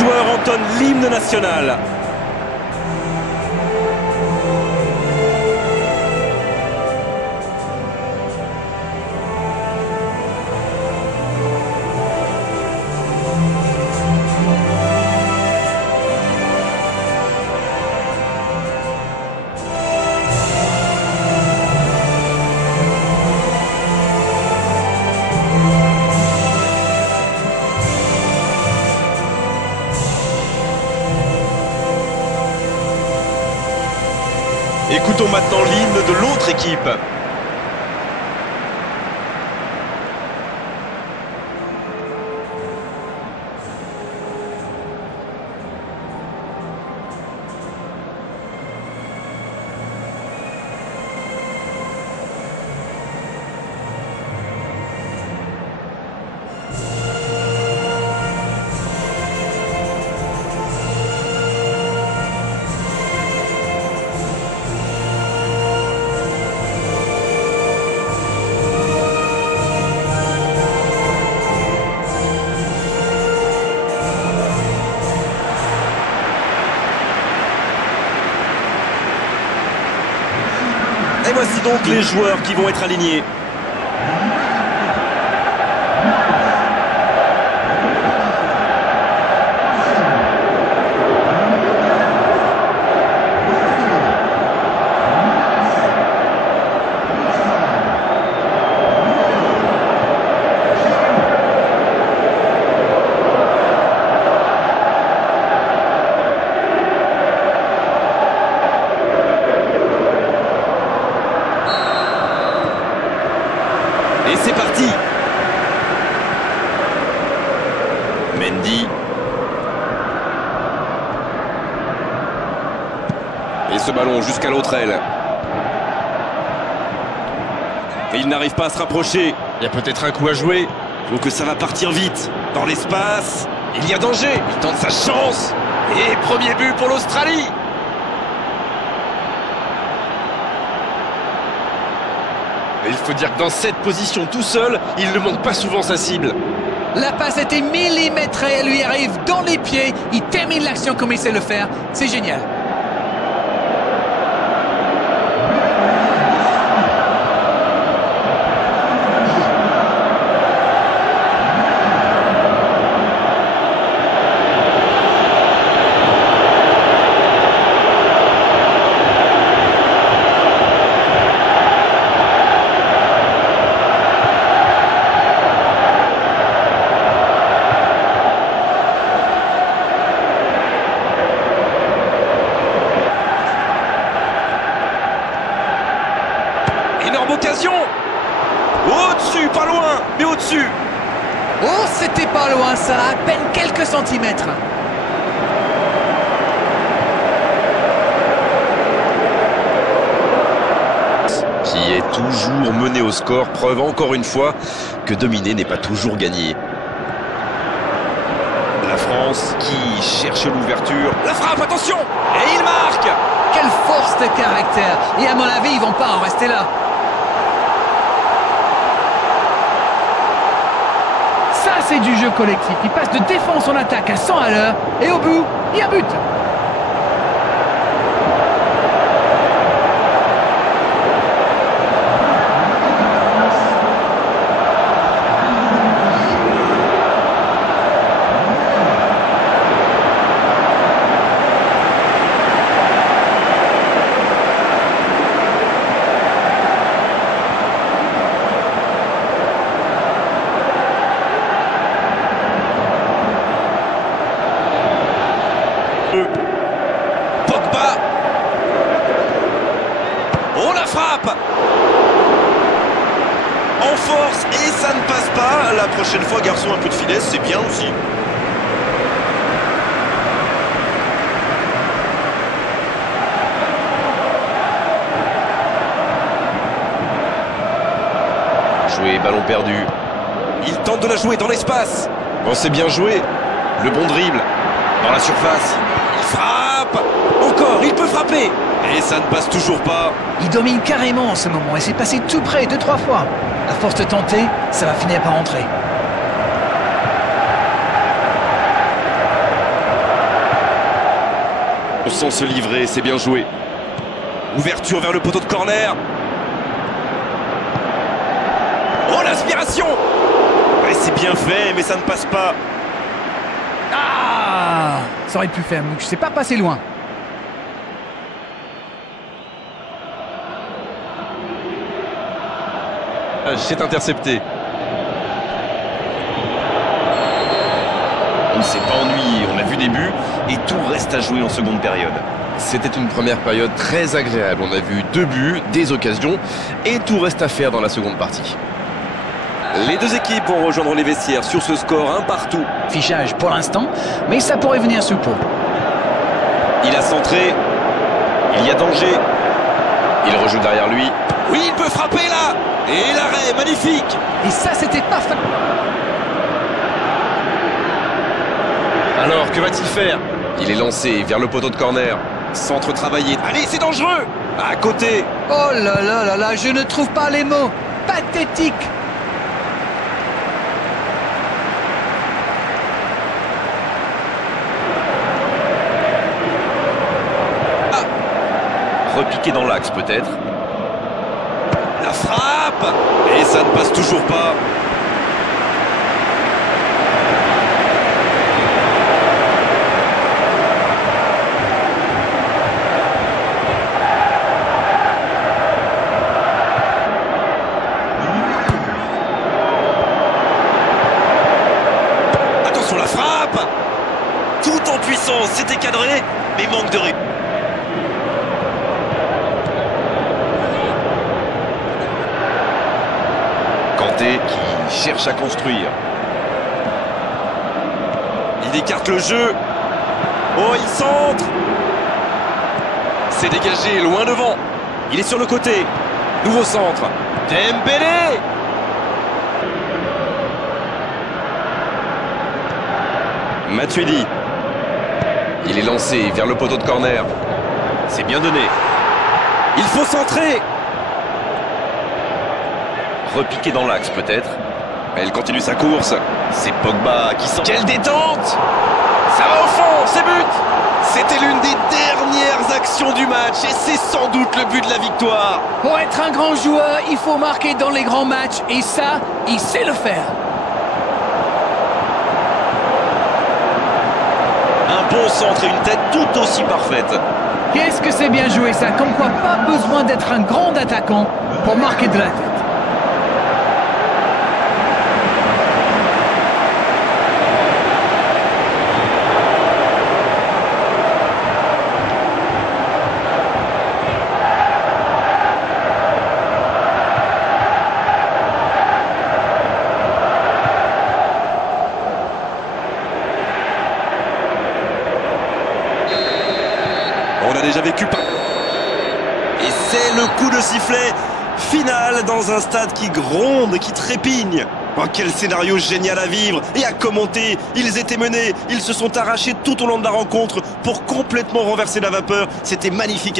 joueurs entonnent l'hymne national. Écoutons maintenant l'hymne de l'autre équipe. Et voici donc les joueurs qui vont être alignés. Et c'est parti. Mendy. Et ce ballon jusqu'à l'autre aile. Et il n'arrive pas à se rapprocher. Il y a peut-être un coup à jouer. Donc ça va partir vite. Dans l'espace, il y a danger. Il tente sa chance. Et premier but pour l'Australie. Il faut dire que dans cette position tout seul, il ne manque pas souvent sa cible. La passe était millimétrée, elle lui arrive dans les pieds, il termine l'action comme il sait le faire, c'est génial. Énorme occasion. Au-dessus, pas loin, mais au-dessus. Oh, c'était pas loin ça, à peine quelques centimètres. Qui est toujours mené au score, preuve encore une fois que dominer n'est pas toujours gagné. La France qui cherche l'ouverture. La frappe, attention. Et il marque. Quelle force de caractère. Et à mon avis, ils vont pas en rester là. Ça, c'est du jeu collectif. Il passe de défense en attaque à 100 à l'heure. Et au bout, il y a but. Pogba. Oh, la frappe. En force et ça ne passe pas. La prochaine fois, garçon, un peu de finesse, c'est bien aussi. Joué, ballon perdu. Il tente de la jouer dans l'espace. Bon, c'est bien joué. Le bon dribble. Dans la surface. Il frappe. Encore, il peut frapper. Et ça ne passe toujours pas. Il domine carrément en ce moment et c'est passé tout près 2-3 fois. À force de tenter, ça va finir par rentrer. Sans se livrer, c'est bien joué. Ouverture vers le poteau de corner. Oh, l'aspiration! Ouais, c'est bien fait, mais ça ne passe pas. Ah, ça aurait pu faire, je sais pas passer loin. C'est intercepté. On ne s'est pas ennuyé, on a vu des buts et tout reste à jouer en seconde période. C'était une première période très agréable. On a vu 2 buts, des occasions et tout reste à faire dans la seconde partie. Les deux équipes vont rejoindre les vestiaires sur ce score 1 partout. Fichage pour l'instant, mais ça pourrait venir sous peu. Il a centré. Il y a danger. Il rejoue derrière lui. Oui, il peut frapper là. Et l'arrêt, magnifique. Et ça, c'était parfait. Alors, que va-t-il faire? Il est lancé vers le poteau de corner. Centre travaillé. Allez, c'est dangereux. À côté. Oh là là là là, je ne trouve pas les mots. Pathétique. Repiqué dans l'axe peut-être. La frappe. Et ça ne passe toujours pas. Attention la frappe. Tout en puissance, c'était cadré, mais manque de rythme. Qui cherche à construire. Il écarte le jeu. Oh, il centre. C'est dégagé, loin devant. Il est sur le côté. Nouveau centre. Dembélé. Matuidi. Il est lancé vers le poteau de corner. C'est bien donné. Il faut centrer. Repiqué dans l'axe peut-être. Elle continue sa course. C'est Pogba qui sent. Quelle détente! Ça va au fond, c'est but! C'était l'une des dernières actions du match et c'est sans doute le but de la victoire. Pour être un grand joueur, il faut marquer dans les grands matchs et ça, il sait le faire. Un bon centre et une tête tout aussi parfaite. Qu'est-ce que c'est bien joué ça, comme quoi pas besoin d'être un grand attaquant pour marquer de la tête. On a déjà vécu pas. Et c'est le coup de sifflet final dans un stade qui gronde, qui trépigne. Oh, quel scénario génial à vivre et à commenter. Ils étaient menés, ils se sont arrachés tout au long de la rencontre pour complètement renverser la vapeur. C'était magnifique.